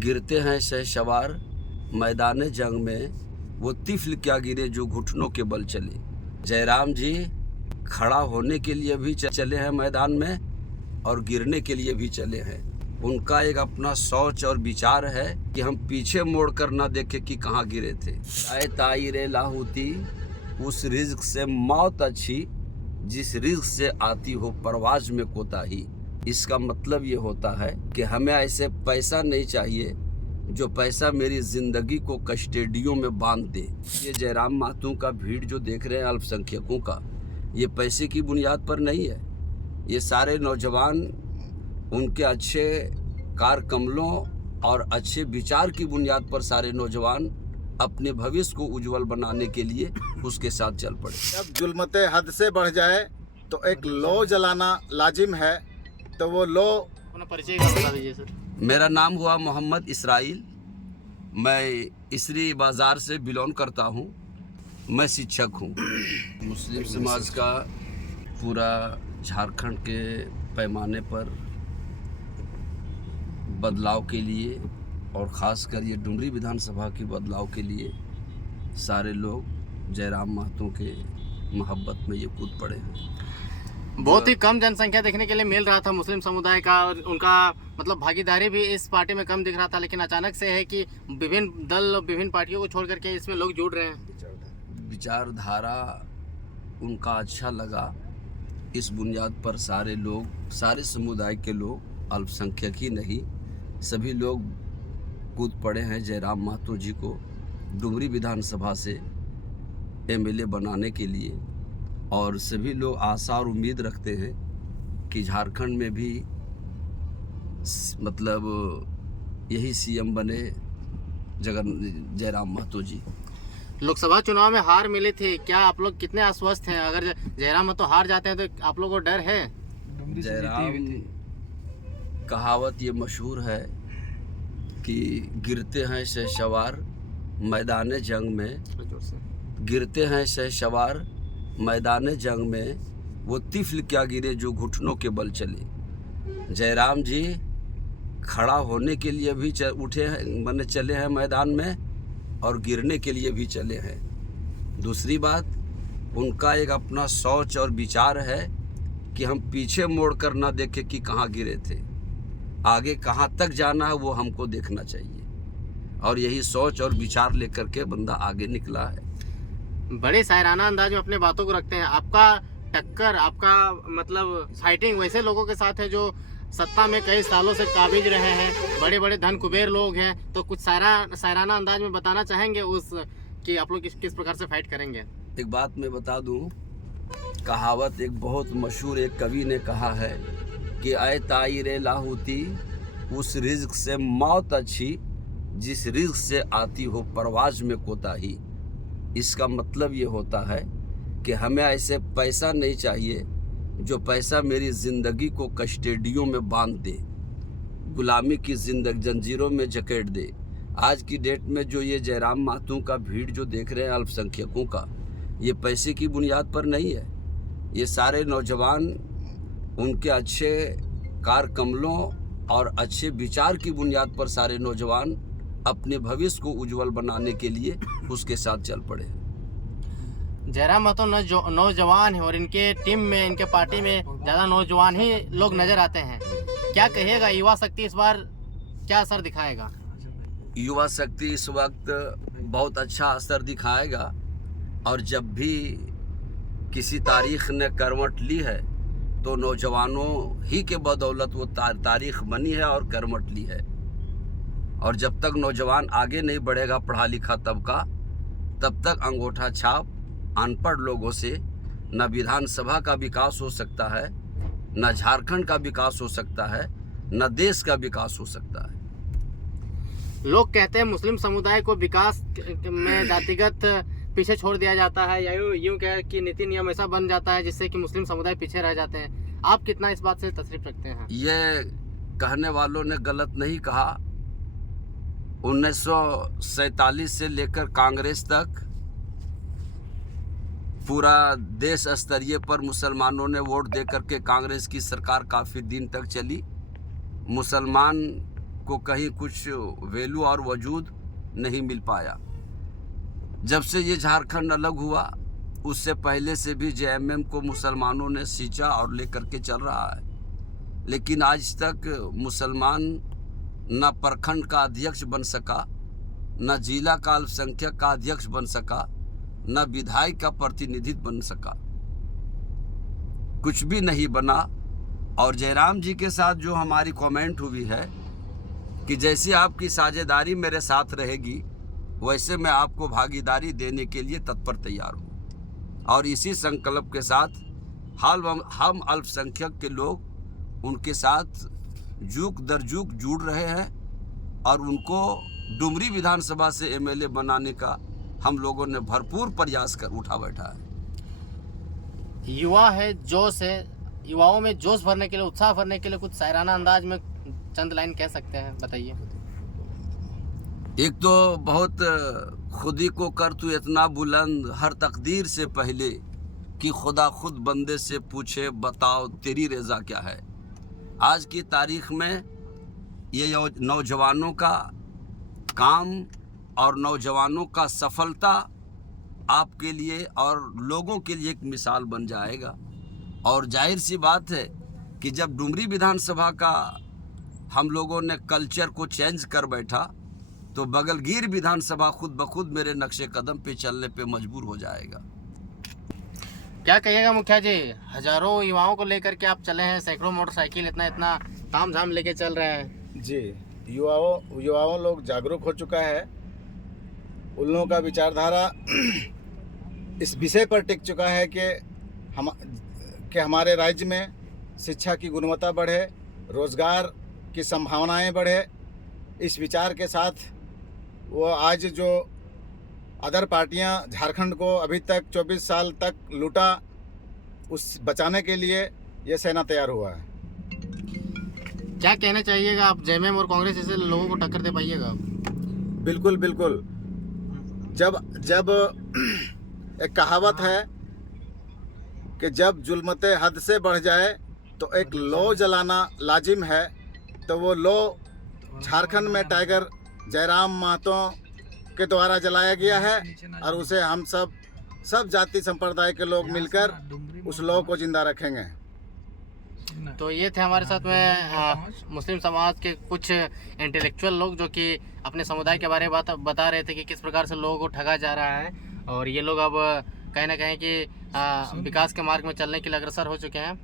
गिरते हैं शहसवार मैदान जंग में, वो तिफल क्या गिरे जो घुटनों के बल चले। जयराम जी खड़ा होने के लिए भी चले हैं मैदान में और गिरने के लिए भी चले हैं। उनका एक अपना सोच और विचार है कि हम पीछे मोड़ कर ना देखें कि कहाँ गिरे थे। आए ताईरे लाहूती, उस रिज्क से मौत अच्छी जिस रिज्क से आती हो परवाज में कोताही। इसका मतलब ये होता है कि हमें ऐसे पैसा नहीं चाहिए जो पैसा मेरी जिंदगी को कस्टडियों में बांध दे। ये जयराम महतो का भीड़ जो देख रहे हैं अल्पसंख्यकों का, ये पैसे की बुनियाद पर नहीं है। ये सारे नौजवान उनके अच्छे कारकमलों और अच्छे विचार की बुनियाद पर सारे नौजवान अपने भविष्य को उज्जवल बनाने के लिए उसके साथ चल पड़े। जब जुल्मते हद से बढ़ जाए तो एक लो जलाना लाजिम है, तो वो लो परिचय बता दीजिए सर। मेरा नाम हुआ मोहम्मद इसराइल। मैं इसरी बाज़ार से बिलोंग करता हूँ। मैं शिक्षक हूँ। मुस्लिम समाज का पूरा झारखंड के पैमाने पर बदलाव के लिए और ख़ासकर ये डुमरी विधानसभा की बदलाव के लिए सारे लोग जयराम महतो के मोहब्बत में ये कूद पड़े हैं। बहुत ही कम जनसंख्या देखने के लिए मिल रहा था मुस्लिम समुदाय का, और उनका मतलब भागीदारी भी इस पार्टी में कम दिख रहा था, लेकिन अचानक से है कि विभिन्न दल विभिन्न पार्टियों को छोड़ करके इसमें लोग जुड़ रहे हैं। विचारधारा उनका अच्छा लगा। इस बुनियाद पर सारे लोग, सारे समुदाय के लोग, अल्पसंख्यक ही नहीं, सभी लोग कूद पड़े हैं जयराम महतो जी को डुमरी विधानसभा से एमएलए बनाने के लिए। और सभी लोग आशा और उम्मीद रखते हैं कि झारखंड में भी मतलब यही सीएम बने जयराम महतो जी। लोकसभा चुनाव में हार मिली थी, क्या आप लोग कितने आश्वस्त हैं? अगर जयराम महतो हार जाते हैं तो आप लोगों को डर है? जयराम कहावत ये मशहूर है कि गिरते हैं शहसवार मैदान जंग में, गिरते हैं शहसवार मैदान जंग में, वो तिफल क्या गिरे जो घुटनों के बल चले। जयराम जी खड़ा होने के लिए भी उठे हैं, चले हैं मैदान में और गिरने के लिए भी चले हैं। दूसरी बात, उनका एक अपना सोच और विचार है कि हम पीछे मोड़ कर ना देखें कि कहाँ गिरे थे, आगे कहाँ तक जाना है वो हमको देखना चाहिए। और यही सोच और विचार लेकर के बंदा आगे निकला है। बड़े शायराना अंदाज में अपने बातों को रखते हैं। आपका टक्कर, आपका मतलब फाइटिंग वैसे लोगों के साथ है जो सत्ता में कई सालों से काबिज रहे हैं, बड़े बड़े धन कुबेर लोग हैं। तो कुछ शायराना अंदाज में बताना चाहेंगे उस कि आप लोग किस प्रकार से फाइट करेंगे? एक बात मैं बता दूं, कहावत एक बहुत मशहूर एक कवि ने कहा है कि आए ताईरे लाहूती, उस रिज्क से मौत अच्छी जिस रिज्क से आती हो परवाज में कोताही। इसका मतलब ये होता है कि हमें ऐसे पैसा नहीं चाहिए जो पैसा मेरी ज़िंदगी को कस्टडियों में बांध दे, गुलामी की जंजीरों में जकेट दे। आज की डेट में जो ये जयराम महतो का भीड़ जो देख रहे हैं अल्पसंख्यकों का, ये पैसे की बुनियाद पर नहीं है। ये सारे नौजवान उनके अच्छे कारकमलों और अच्छे विचार की बुनियाद पर सारे नौजवान अपने भविष्य को उज्जवल बनाने के लिए उसके साथ चल पड़े। जयराम महतो नौजवान है और इनके टीम में, इनके पार्टी में ज़्यादा नौजवान ही लोग नजर आते हैं। क्या कहिएगा, युवा शक्ति इस बार क्या असर दिखाएगा? युवा शक्ति इस वक्त बहुत अच्छा असर दिखाएगा। और जब भी किसी तारीख ने करवट ली है तो नौजवानों ही के बदौलत वो तारीख बनी है और करवट ली है। और जब तक नौजवान आगे नहीं बढ़ेगा पढ़ा लिखा तबका, तब तक अंगूठा छाप अनपढ़ लोगों से न विधानसभा का विकास हो सकता है, न झारखंड का विकास हो सकता है, न देश का विकास हो सकता है। लोग कहते हैं मुस्लिम समुदाय को विकास में जातिगत पीछे छोड़ दिया जाता है, या यूँ कह कि नीति नियम ऐसा बन जाता है जिससे कि मुस्लिम समुदाय पीछे रह जाते हैं। आप कितना इस बात से तशरीफ रखते हैं? ये कहने वालों ने गलत नहीं कहा। 1947 से लेकर कांग्रेस तक पूरा देश स्तरीय पर मुसलमानों ने वोट दे करके कांग्रेस की सरकार काफ़ी दिन तक चली। मुसलमान को कहीं कुछ वैल्यू और वजूद नहीं मिल पाया। जब से ये झारखंड अलग हुआ उससे पहले से भी जेएमएम को मुसलमानों ने सींचा और लेकर के चल रहा है, लेकिन आज तक मुसलमान न प्रखंड का अध्यक्ष बन सका, न जिला का अल्पसंख्यक का अध्यक्ष बन सका, न विधायक का प्रतिनिधित्व बन सका, कुछ भी नहीं बना। और जयराम जी के साथ जो हमारी कमेंट हुई है कि जैसी आपकी साझेदारी मेरे साथ रहेगी वैसे मैं आपको भागीदारी देने के लिए तत्पर तैयार हूँ। और इसी संकल्प के साथ हम अल्पसंख्यक के लोग उनके साथ जुग दर जुग जुड़ रहे हैं और उनको डुमरी विधानसभा से एमएलए बनाने का हम लोगों ने भरपूर प्रयास कर उठा बैठा है। युवा है, जोश है, युवाओं में जोश भरने के लिए, उत्साह भरने के लिए कुछ शायराना अंदाज में चंद लाइन कह सकते हैं, बताइए। एक तो बहुत खुदी को कर तू इतना बुलंद हर तकदीर से पहले कि खुदा खुद बंदे से पूछे बताओ तेरी रज़ा क्या है। आज की तारीख में ये नौजवानों का काम और नौजवानों का सफलता आपके लिए और लोगों के लिए एक मिसाल बन जाएगा। और जाहिर सी बात है कि जब डुमरी विधानसभा का हम लोगों ने कल्चर को चेंज कर बैठा तो बगलगीर विधानसभा खुद ब खुद मेरे नक्शे कदम पे चलने पे मजबूर हो जाएगा। क्या कहिएगा मुखिया जी, हजारों युवाओं को लेकर के आप चले हैं, सैकड़ों मोटरसाइकिल इतना ताम झाम लेके चल रहे हैं। जी, युवाओं लोग जागरूक हो चुका है। उन लोगों का विचारधारा इस विषय पर टिक चुका है कि हमारे राज्य में शिक्षा की गुणवत्ता बढ़े, रोजगार की संभावनाएं बढ़े। इस विचार के साथ वो आज जो अदर पार्टियां झारखंड को अभी तक 24 साल तक लूटा, उस बचाने के लिए ये सेना तैयार हुआ है। क्या कहना चाहिएगा आप, जेएमएम और कांग्रेस जैसे लोगों को टक्कर दे पाइएगा? बिल्कुल बिल्कुल। जब एक कहावत है कि जब जुल्मते हद से बढ़ जाए तो एक लौ जलाना लाजिम है, तो वो लौ झारखंड में टाइगर जयराम महतो के द्वारा जलाया गया है और उसे हम सब जाति संप्रदाय के लोग मिलकर उस लौ को जिंदा रखेंगे। तो ये थे हमारे साथ में मुस्लिम समाज के कुछ इंटेलेक्चुअल लोग जो कि अपने समुदाय के बारे में बता रहे थे कि किस प्रकार से लोगों को ठगा जा रहा है और ये लोग अब कहीं ना कहीं कि विकास के मार्ग में चलने के लिए अग्रसर हो चुके हैं।